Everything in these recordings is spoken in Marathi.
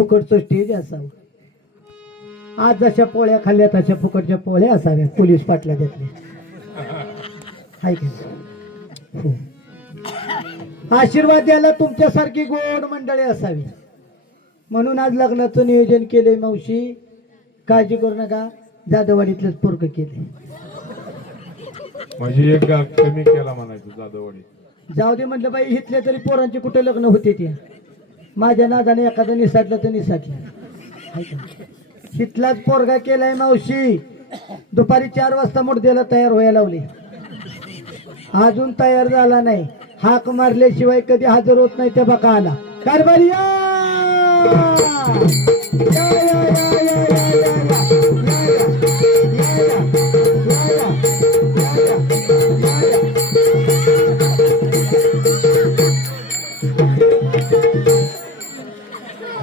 फुकटचं स्टेज असावं. आज जशा पोळ्या खाल्ल्या तशा फुकटच्या पोळ्या असाव्या पोलीस पाटला त्यातले. हाय की नाही? हो. आशीर्वाद द्यायला तुमच्यासारखी गोड मंडळी असावी म्हणून आज लग्नाचं नियोजन केलंय. मावशी काळजी करू नका, जाधववाडीतलंच पोरग केले. म्हणजे एक गाव कमी केला म्हणायचं जाधववाडी. जाऊ दे म्हटलं बाई, इथल्या तरी पोरांची कुठे लग्न होते त्या. माझ्या नादाने एखादं निसाटलं तर निसाटलं. हाय का? इथलाच पोरगा केलाय मावशी. दुपारी 4 वाजता मुडद्याला तयार व्हायला लावले, अजून तयार झाला नाही. हाक मारल्याशिवाय कधी हजर होत नाही. त्या बघा आला कारभारी या. या, या, या, या, या, या, या,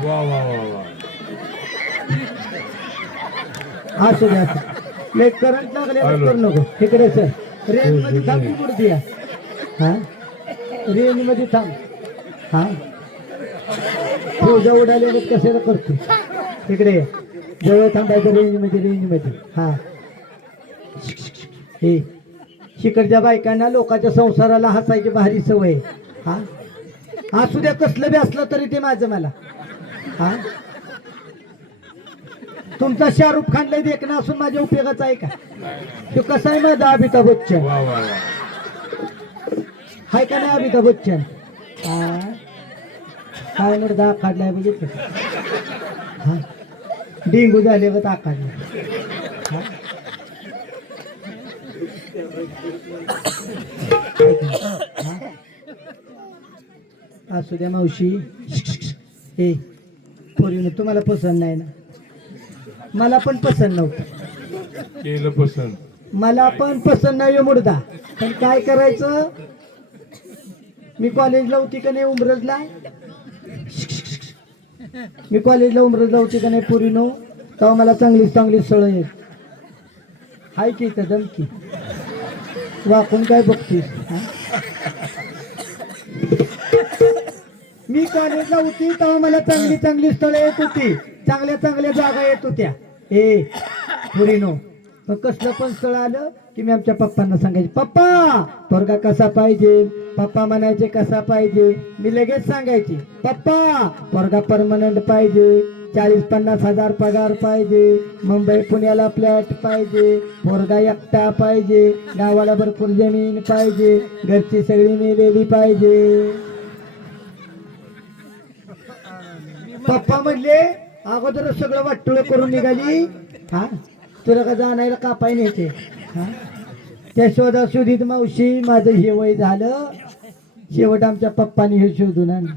वा वा वा वा. असू द्या. लय करंट लागले करू नको. तिकडे सर रेंज मध्ये थांब. मूर्ती हा रेंज मध्ये थांब. हा तुझ्या उडाले कशाला करतो. तिकडे जवळ थांबायचं रेंज मध्ये. हा हे शिकडच्या बायकांना लोकांच्या संसाराला हसायची भारी सवय. हा असू द्या, कसलं बी असलं तरी ते माझं मला. हा तुमचा शाहरुख खान लय देखणं असून माझ्या उपयोगाचा आहे का? तो कसा आहे माझा अमिताभ बच्चन. वा वा वा. हाय का नाही अमिताभ बच्चन? हा काय म्हणत दाग काढलाय बघितलं. हा डेंगू झाले व दाग काढला. हा? हा? असू द्या मावशी. हे पोरीने तुम्हाला पसंत नाही ना? मला पण पसंत नव्हतं. केलं पसंत. मला पण पसंत नाही मुडदा. पण काय करायचं, मी कॉलेजला होती का नाही उमरजला. मी कॉलेजला उमरजला होती का नाही पोरीनो, तेव्हा मला चांगली सळय आहे. हाय की इथं दमकी वाकून काय बघतीस. हा? मी कॉलेजला होती तेव्हा मला चांगली स्थळं येत होती. चांगल्या जागा येत होत्या. ए पुरीनो, मग कसलं पण स्थळ आलं की मी आमच्या पप्पांना सांगायचे, पप्पा पोरगा कसा पाहिजे. पप्पा म्हणायचे कसा पाहिजे. मी लगेच सांगायचे, पप्पा पोरगा परमनंट पाहिजे, 40-50 हजार पगार पाहिजे, मुंबई पुण्याला फ्लॅट पाहिजे, पोरगा एकटा पाहिजे, गावाला भरपूर जमीन पाहिजे, घरची सगळी मिळलेली पाहिजे. पप्पा म्हणले अगोदर सगळं वाटोळं करून निघाली. हा तुला का जाणायला कापाय नेते. हा त्या शोधाशोधीत मावशी माझं हे वय झालं. शेवट आमच्या पप्पानी हे शोधून आणलं.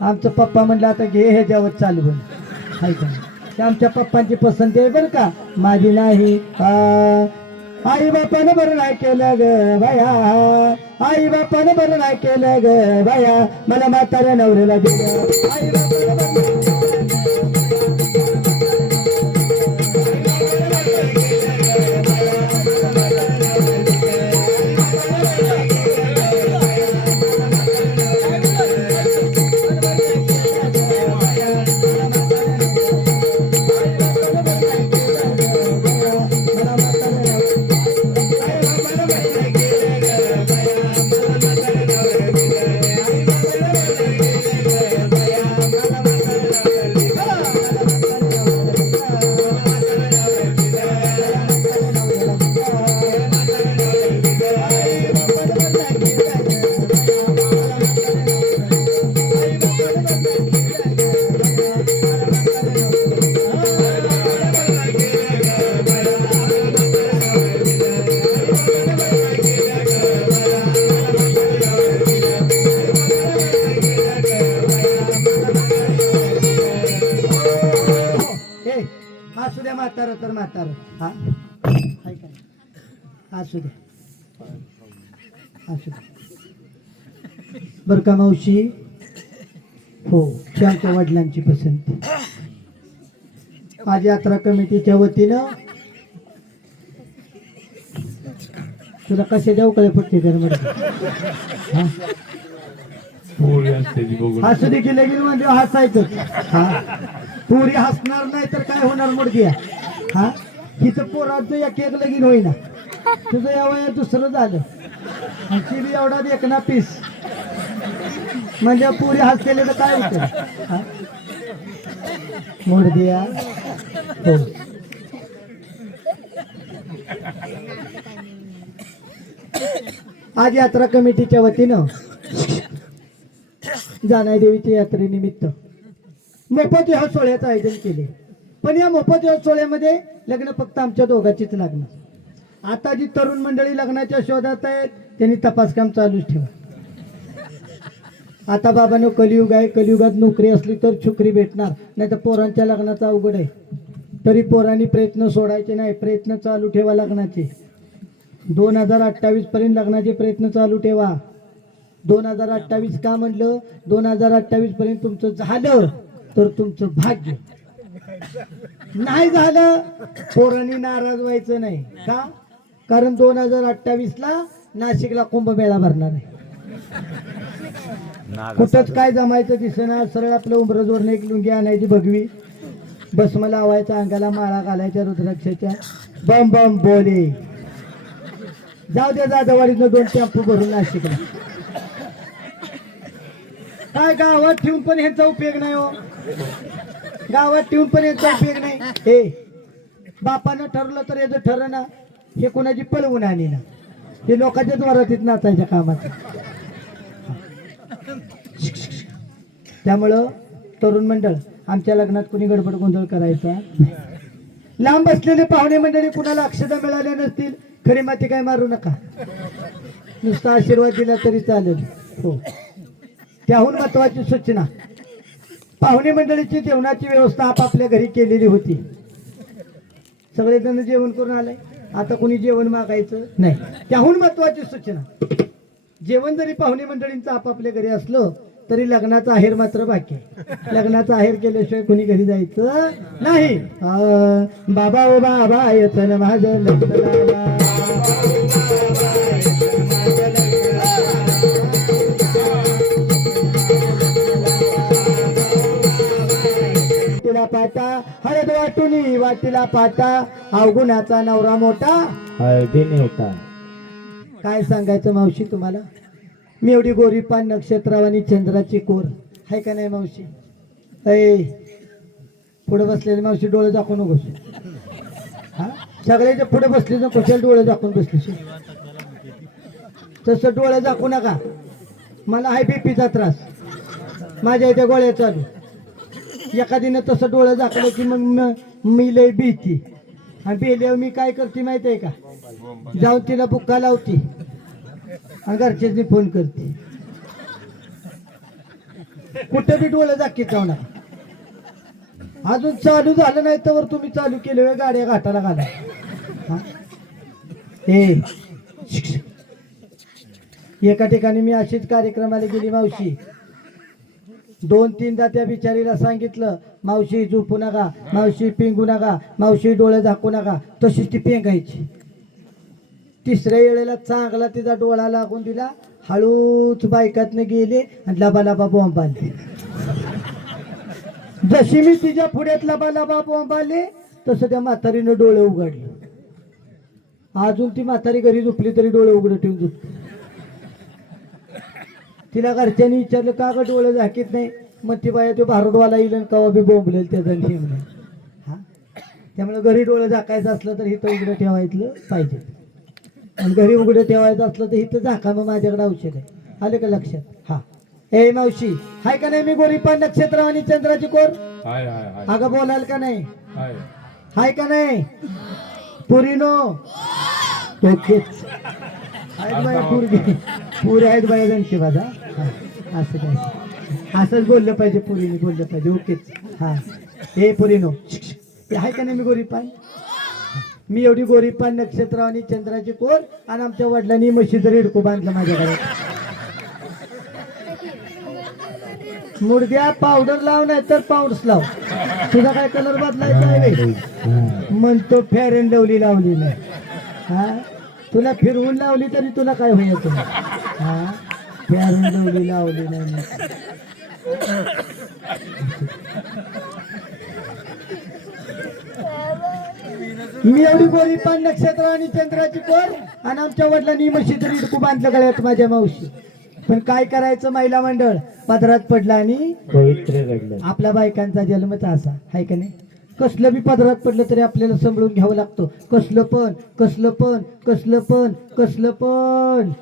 आमचं पप्पा म्हणलं आता घे ह्याच्यावर चालवून. हाय का? ते आमच्या पप्पांची पसंती आहे बरं का, माझी नाही. आई बापानं बरं नाही केलं ग बाया, आई बापानं बरं नाही केलं ग बाया, मला म्हाताऱ्या नवऱ्याला दिलं. आई बापानं बरं असू द्या म्हातारं तर म्हातारं. हा हाय का? असू द्या असू द्या बरं का मावशी. हो आमच्या वडिलांची पसंती. आज यात्रा कमिटीच्या वतीनं तुला कसे जाऊ कळे पट्टी कर. हा पोळी असते ती बघून हसू दे की लगीन म्हणजे हसायचं. हा पुरी हसणार नाही तर काय होणार मुडद्या. हा हिचं पोराचं एक एक लगीन होईना, तुझं या वयात दुसरं झालं आणि ती बी एवढा देखना पीस म्हणजे पुरी हसलेले तर काय होतं. मुडद्या हो. आज यात्रा कमिटीच्या वतीनं जानाई देवीच्या यात्रेनिमित्त मोफत ह्या सोहळ्याचं आयोजन केले. पण या मोफत ह्या सोहळ्यामध्ये लग्न फक्त आमच्या दोघांचीच लागणार. आता जी तरुण मंडळी लग्नाच्या शोधात आहेत त्यांनी तपास काम चालूच ठेवा. आता बाबांनो कलियुग आहे, कलियुगात नोकरी असली तर छुकरी भेटणार, नाही तर पोरांच्या लग्नाचा अवघड आहे. तरी पोरांनी प्रयत्न सोडायचे नाही, प्रयत्न चालू ठेवा लग्नाचे. 2028 पर्यंत लग्नाचे प्रयत्न चालू ठेवा. 2028 का म्हणलं, 2028 पर्यंत तुमचं झालं तर तुमचं भाग्य, नाही झालं पोरांनी नाराज व्हायचं नाही. का? कारण 2028 ला नाशिकला कुंभमेळा भरणार आहे. कुठंच काय जमायचं दिसेना. सरळ आपलं उमरजवरनं एक लुंगी आणायची भगवी, भस्म लावायचा, अंगाला माळा घालायच्या रुद्राक्षाच्या, बम बम बोले. जाऊ द्या जाधववाडीतनं 2 टेम्पो भरून नाशिकला. काय गावात ठेवून पण ह्यांचा उपयोग नाही हो, गावात ठेवून पण ह्यांचा उपयोग नाही. हे बापानं ठरलं तर याचं ठरलं ना, हे कोणाची पळवून आणि ना, हे लोकांच्याच वरातीत नाचायच्या कामात. त्यामुळं तरुण मंडळ, आमच्या लग्नात कुणी गडबड गोंधळ करायचा. लांब बसलेले पाहुणे मंडळी, कुणाला अक्षता मिळाल्या नसतील खरी माती काय मारू नका, नुसता आशीर्वाद दिला तरी चालेल. हो. त्याहून महत्वाची सूचना, पाहुणे मंडळीची जेवणाची व्यवस्था आपापल्या घरी केलेली होती. सगळेजण जेवण करून आले, आता कुणी जेवण मागायचं नाही. त्याहून महत्वाची सूचना, जेवण जरी पाहुणे मंडळींचं आपापल्या घरी असलं तरी लग्नाचा आहेर मात्र बाकी आहे. लग्नाचा आहेर केल्याशिवाय कुणी घरी जायचं नाही. बाबा ओ बाबा येतं माझं लग्न, पाटा हळद वाटुनी वाटीला पाटा, अवगुणाचा नवरा मोठा हळदीने होता. काय सांगायचं मावशी तुम्हाला, मी एवढी गोरी पान नक्षत्रावानी चंद्राची कोर आहे का नाही मावशी. ऐ पुढे बसलेली मावशी डोळे दाखवू नकोस. हा सगळ्याच्या पुढे बसले ना, कुशल डोळे दाखवून बसले. तसं डोळे दाखवू नका. मला हाय बीपीचा त्रास, माझ्या इथे गोळ्या चालू. एखादीनं तसं डोळं दाखवलं की मग मी लय भीती, आणि बेल्यावर मी काय करते माहिती आहे का, जाऊन तिला बुक्का लावते आणि घरच्याच फोन करते. कुठं बी डोळं दाखीत जाऊ नका. अजून चालू झालं नाही तर तुम्ही चालू केले गाड्या घाटाला घाला. हे एका ठिकाणी मी अशीच कार्यक्रमाला गेली मावशी. 2-3दा त्या बिचारीला सांगितलं, मावशी झोपू नका, मावशी पिंगू नका, मावशी डोळे झाकू नका. तशीच ती पेंगायची. 3ऱ्या वेळेला चांगला तिचा डोळा लागून दिला, हळूच बायकातनं गेले आणि लबा लबा बॉम्ब आले. जशी मी तिच्या पुढ्यात लबा लबा बॉम्ब आले तसं त्या म्हातारीनं डोळे उघडले. अजून ती म्हातारी घरी झोपली तरी डोळे उघडे ठेवून झोपली. तिला घरच्यांनी विचारलं का ग डोळे झाकीत नाही, मग ती बाया तो भारडवाला येईल आणि कवा बी बोंबलेल त्याचा ठेवलं. हा त्यामुळे घरी डोळे झाकायचं असलं तर इथं उघडं ठेवायचं पाहिजे, आणि घरी उघडं ठेवायचं असलं तर इथं झाका. मग माझ्याकडे औषध आहे, आले का लक्षात. हा ए मावशी हाय का नाही, मी गोरीपान नक्षत्र आणि चंद्राची कोर. हाय हाय हाय अगं बोलाल का नाही, हाय. हाय का नाही पुरीनो. ओकेच आहेत बाया पुरी, पुरी आहेत बाया जणशी माझा. असं काय, असंच बोललं पाहिजे, पुरीने बोललं पाहिजे. ओकेच. हा हे पुरीनो हाय का नाही मी गोरीपान. मी एवढी गोरीपान नक्षत्र आणि चंद्राची कोर, आणि आमच्या वडिलांनी म्हशीचं रेडको बांधलं माझ्याकडे. मुडद्या पावडर लाव नाही तर पाऊस लाव, तुझा काय कलर बदलायचा आहे. म्हणतो फेअर अँड लवली लावली नाही. हा तुला फिरवून लावली तरी तुला काय होईल. हा प्यारून लावली लावली नाही मी एवढी गोरी पान नक्षत्र आणि चंद्राची कोर आणि आमच्या वडिलांनी म्हशीचं रिडकू बांधलं गळ्यात माझ्या मावशी. पण काय करायचं, महिला मंडळ पदरात पडला आणि पवित्र रडलं. आपल्या बायकांचा जन्मच असा आहे का नाही. कसलं बी पदरात पडलं तरी आपल्याला सांभाळून घ्यावं लागतं. कसलं पण कसलं पण कसलं पण कसलं पण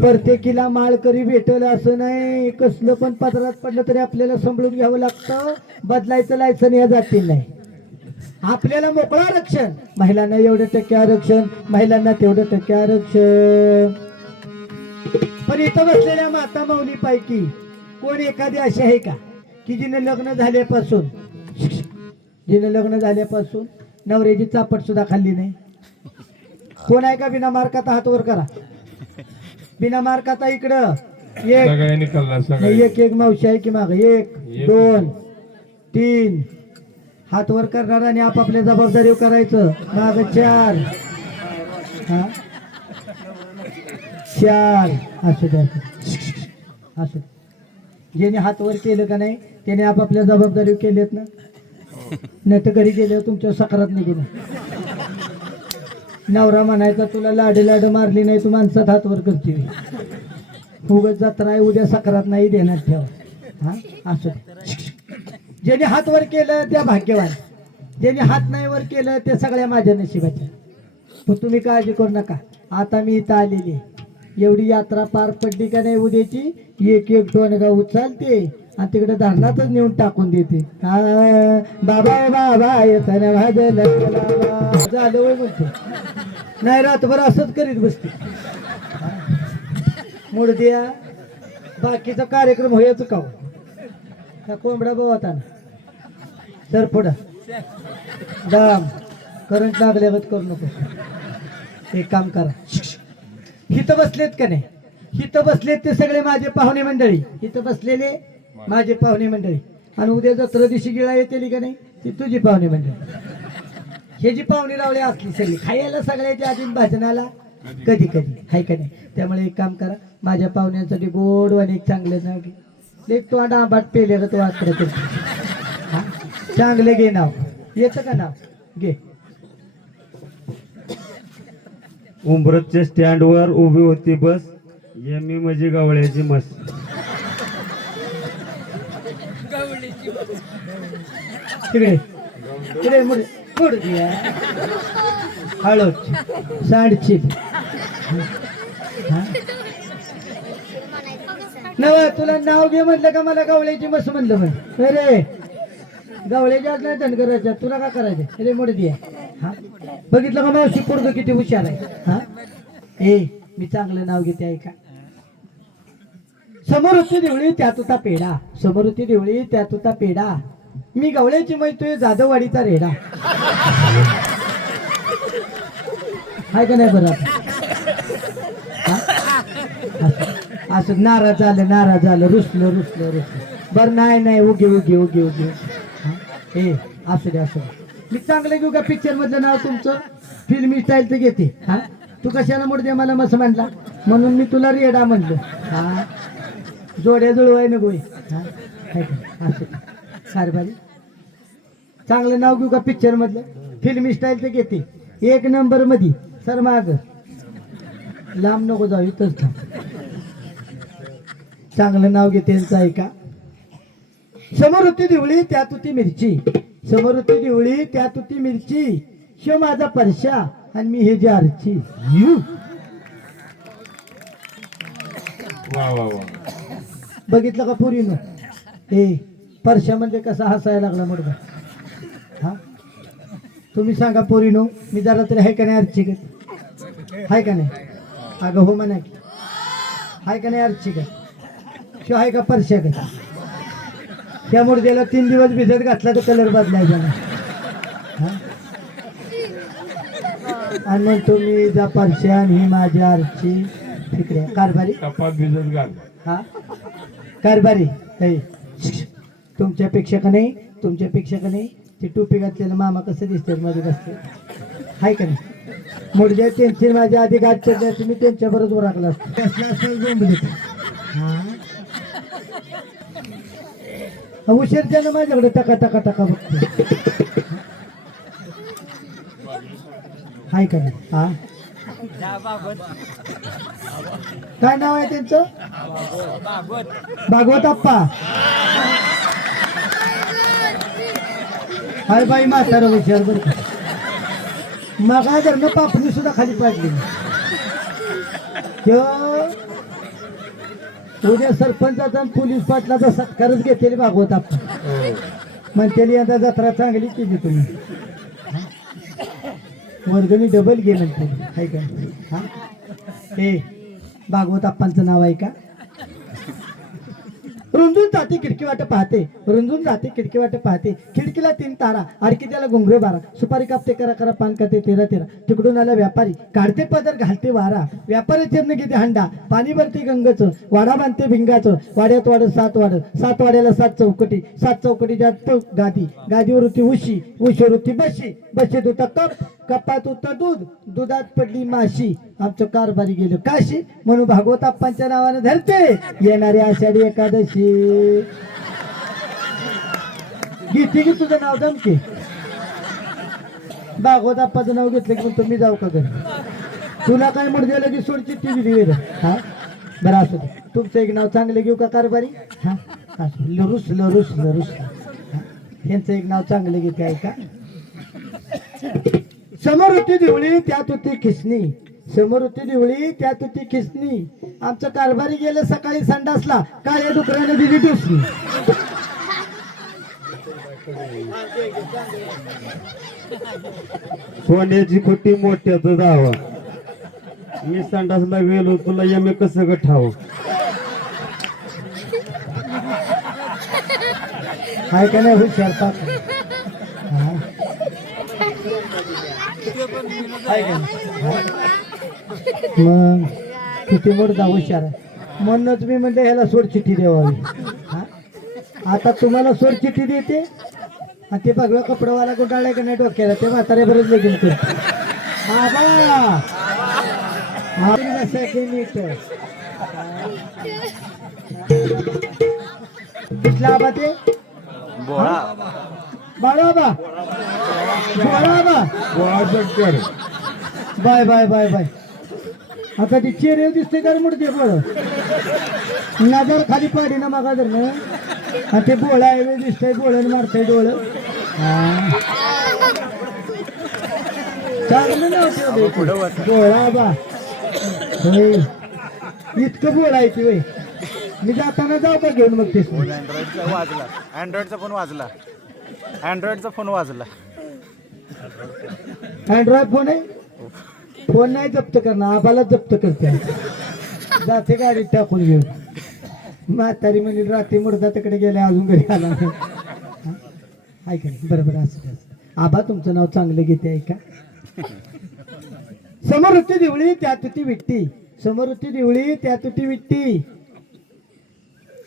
प्रत्येकीला माळकरी भेटल असं नाही. कसलं पण पदरात पडलं तरी आपल्याला सांभाळून घ्यावं लागतं. बदलायचं लायसन या जातील नाही. आपल्याला मोकळं आरक्षण, महिलांना एवढं टक्के आरक्षण, महिलांना तेवढं टक्के आरक्षण. पण इथं बसलेल्या माता माऊली पैकी कोण एखादी अशी आहे का की जिनं लग्न झाल्यापासून नवऱ्याची चापट सुद्धा खाल्ली नाही? कोण आहे का बिना मार्काता? हात वर करा. बिना मार्काता इकडं एक सगळ्यांनी खाल्ला सगळ्यांनी. एक एक मावशी आहे की माग एक दोन तीन हात वर करणार आणि आपापल्या जबाबदारी करायचं. माग चार, हा चार असू द्या असू. ज्याने हात वर केलं का नाही त्याने आपापल्या जबाबदारी केलेत ना. नाही तर घरी गेल्यावर तुमच्या सकरात निघून नवरा म्हणायचा तुला लाड मारली नाही तू माणसात हात वर करते. उगाच जत्रा आहे उद्या सकरात नाही देणार ठेवा. हा असू दे. ज्याने हात वर केलं त्या भाग्यवान, ज्याने हात नाही वर केलं ते सगळ्या माझ्या नशिबाच्या. पण तुम्ही काळजी करू नका. आता मी इथं आलेली आहे. एवढी यात्रा पार पडली का नाही उद्याची एक एक टोनगा उचलते आणि तिकडे धरणातच नेऊन टाकून देते. बाबा बाबा येताना झालं वय म्हणते. नाही रातभर असंच करीत बसते. मुड द्या बाकीचा कार्यक्रम व्हायचं का त्या कोंबडा होता ना. सर पुढं दाम करंट लागल्यागत करू नको. एक काम करा, हिथं बसलेत का नाही, हिथं बसलेत ते सगळे माझे पाहुणे मंडळी. हिथं बसलेले माझे पाहुणे मंडळी. आणि उद्या जत्रा दिवशी गिळा येते का नाही ती तुझी पाहुणे मंडळी. हे जी पाहुणे लावले असली सगळी खायला सगळ्याच्या आधी भाजनाला कधी कधी हाय का नाही. त्यामुळे एक काम करा, माझ्या पाहुण्यांसाठी गोड आणि एक चांगलं नाव घे. एक तो आंबाट पेले तो आकडे करतो. चांगलं घे नाव. येतं का नाव? घे. उंबरतच्या स्टँडवर उभी होती बस, यमी म्हणजे गवळ्याची मस. तिकडे तिकडे मुड द्या हळद सांडची नव तुला नाव घे म्हटलं का मला गवळ्याची मस म्हणलं म्हण. अरे गवळ्याच्या नाही धनगराच्या तुला का करायचं? अरे मुड द्या. हा बघितलं का मावशी पोरगं किती हुशार आहे. हा ए मी चांगलं नाव घेते ऐका. समोर होती देवळी त्यात होता पेढा. समोर होती देवळी त्यात होता पेढा. मी गवळ्याची मैत्रीण जाधववाडीचा रेडा. हाय का नाही बरं? असं नाराज झालं रुसलं बरं. नाही उगे ए असू दे असू दे. मी चांगलं घेऊ का पिक्चर मधलं नाव तुमचं? फिल्मी स्टाईलचं घेते. हा तू कशाला मोड दे मला मस म्हणला म्हणून मी तुला रेडा म्हणलो. हा जोड्या जुळवाय नको. हा असू दे. कारभारी चांगलं नाव घेऊ का पिक्चर मधलं? फिल्मी स्टाईलचं घेते. एक नंबर मध्ये सर माग लांब नको जाऊ इथंच थांब. चांगलं नाव घेते यांचं ऐका. समोर होती दिवळी त्यात होती मिरची. समोर होती दिवळी त्यात होती मिरची. शो माझा परशा आणि मी हे जारची. वा वा वा. बघितलं का पुरीनं? हे परशा म्हणजे कसा हसायला लागला मुलगा. हा तुम्ही सांगा पोरीनो, मी जरा तरी हाय का नाही अर्चिकत? हाय का नाही? अगं हो म्हणा की हाय का नाही अर्चिकत? शिव हाय का परशा का? त्यामुळे त्याला 3 दिवस भिजत घातला तर कलर बदलायचा नाही. आणि मग तुम्ही जा परशा आणि ही माझी आरची तिकडे कारभारी कपात भिजत घाल. हा कारभारी तुमच्यापेक्षा का नाही ती टोपी घातलेलं मामा कसं दिसतात मध्ये बसते हाय का नाही? मुडद्या त्यांची माझ्या आधी गाठ पडल्यास मी त्यांच्या बरोबर राखला उशीर त्यानं माझ्याकडे टका टका टका बघतो हाय का नाही? हा काय नाव आहे त्यांचं भागवत अप्पा हाय बाई म्हातारा हुशार बरं मग धरणं पापणी सुद्धा खाली पाडली उद्या सरपंचाचा आणि पोलीस पाटलाचा सत्कारच घेतलेली भागवत अप्पा म्हणतेली आता जत्रा चांगली केली तुम्ही वर्गणी डबल घे म्हणते आहे का हा ए भागवत अप्पांचं नाव आहे का रुंजून जाते खिडकी वाट पाहते रुंजून जाते खिडकी वाट पाहते खिडकीला 3 तारा अडकी त्याला घुंगरे 12 सुपारी कापते करा करा पान खाते 13 13 तिकडून आला व्यापारी काढते पदर घालते वारा व्यापारी चिरण घेते हंडा पाणी भरते गंगाचं वाडा बांधते भिंगाचं वाड्यात वाढत 7 वाढत 7 वाड्याला 7 चौकटी 7 चौकटीच्या गादी गादीवर होती उशी उशीवर होती बशी बशीत होता कप कपात होतं दूध दुधात पडली माशी आमचं कारभारी गेलो काशी म्हणून भागवत अप्पांच्या नावाने धरते येणारी आषाढी एकादशी घेते की तुझं नाव दमके भागवत अप्पाचं नाव घेतलं की तुम्ही जाऊ का घरी तुला काय मुड गेलं की सोड चिठ्ठी दिली वेळ हा बरं असू दे तुमचं एक नाव चांगलं घेऊ का कारभारी हा असू लरुस लरुस लरुस यांचं एक नाव चांगलं घेते आहे का समोर होती दिवळी त्यात होती खिसणी समोर होती दिवळी त्यात होती खिसणी आमचं कारभारी गेलं सकाळी संडासला काळ्या डुकराने दिली डुसणी सोन्याची खोटी मोठ्याचं जावं मी संडासला गेलो तुला यमे कसं गठाव हाय का नाही हुशार पाक मग किती मोठा हुशार आहे म्हणूनच मी म्हणलं ह्याला सोड चिठ्ठी द्यावी हा आता तुम्हाला सोड चिठ्ठी देते आणि ते भगव्या कपडावाला गुंडाळलाय का नाही डोक्याला ते म्हातारे बरेच लगीन करते नीट कुठला आबा ते बाळाबा बाळाबा Shankar bye bye bye bye आता ती चेहरे दिसते का मुडते बोळ नजर खाली पाडी ना मागा जर ना ते बोळा आहे दिसतंय बोळण मारतंय डोळ चांगलं नाव बोळा बा होय इतकं बोलायची होय मी जाताना जाऊ का घेऊन मग ते अँड्रॉइडचा फोन वाजला अँड्रॉइडचा फोन वाजला अँड्रॉइड फोन आहे फोन नाही जप्त करणार आबाला जप्त करते जाते गाडीत टाकून घेऊन म्हातारी म्हणजे रात्री मुर्दा तिकडे गेले अजून घरी आला नाही ऐका बरोबर असं आबा तुमचं नाव चांगलं घेते ऐका समोर होती दिवळी त्यात होती विट्टी समोर होती दिवळी त्यात होती विट्टी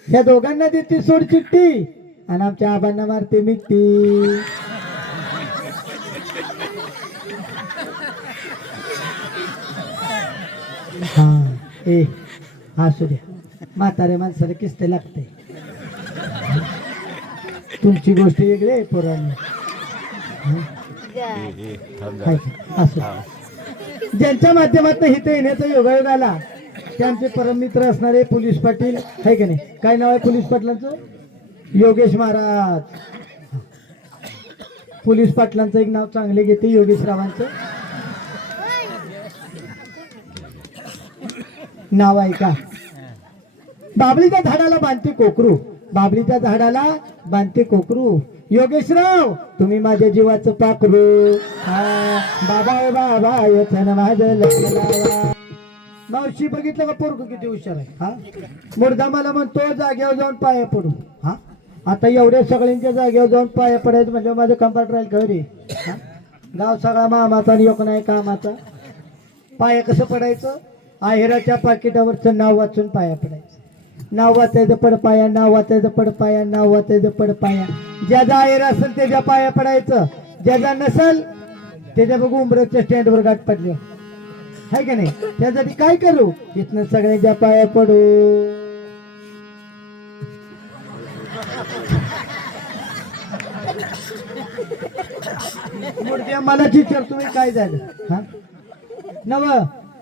ह्या दोघांना देते सोड चिठ्ठी आणि आमच्या आबांना मारते मिट्टी हा ए असू द्या म्हातारे माणसाला किस्ते लागते तुमची गोष्ट वेगळी आहे पोरांनी असू ज्यांच्या माध्यमातून इथे येण्याचा योगायोग आला त्यांचे परममित्र असणारे पोलीस पाटील आहे का नाही काय नाव आहे पोलीस पाटलांचं योगेश महाराज पोलीस पाटलांचं एक नाव चांगले घेते योगेश रावांचं नाव आहे का बाबलीच्या झाडाला बांधते कोकरू बाबलीच्या झाडाला बांधते कोकरू योगेशराव तुम्ही माझ्या जीवाचं पाखरू बाबा बाबा येथन माझं लग्न लावा मावशी बघितलं का पोरग किती हुशार आहे हा मुर्दा मला म्हणतो जागेवर जाऊन पाया पडू हा आता एवढ्या सगळ्यांच्या जागेवर जाऊन पाया पडायचं म्हणजे माझं कंपार्ट राहील का रे हा गाव सगळा मामाचा आणि योग नाही कामाचा पाया कसं पडायचं आहेराच्या पाकिटावरचं नाव वाचून पाया पडायचं नाव वाचायचं पडपाया नाव वाचायचं पडपाया नाव वाचायचं पडपाया ज्याचा आहेर असेल त्याच्या पाया पडायचं ज्याचा नसेल त्याच्या बघू उंबरच्या स्टँडवर गाठ पडली हाय का नाही? त्यासाठी काय करू? इथनं सगळ्यांच्या पाया पडू. मूर्त्या मला विचार तुम्ही काय झालं हा नव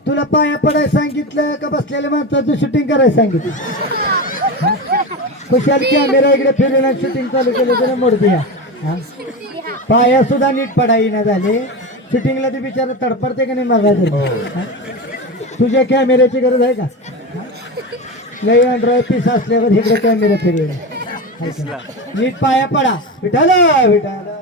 तुला पाया पडायला सांगितलं का बसलेल्या माणसाचं शूटिंग करायला सांगितलं? कुशाल कॅमेरा इकडे फिरून शूटिंग चालू केलं तर मूर्त्या हा पाया सुद्धा नीट पडायला झाले. शूटिंगला ते बिचारा तडपडते का नाही मला तुझ्या कॅमेऱ्याची गरज आहे का? लय अँड्रॉइड पीस असल्यावर इकडे कॅमेरा फिरवेल नीट पाया पडा विठाला विठाला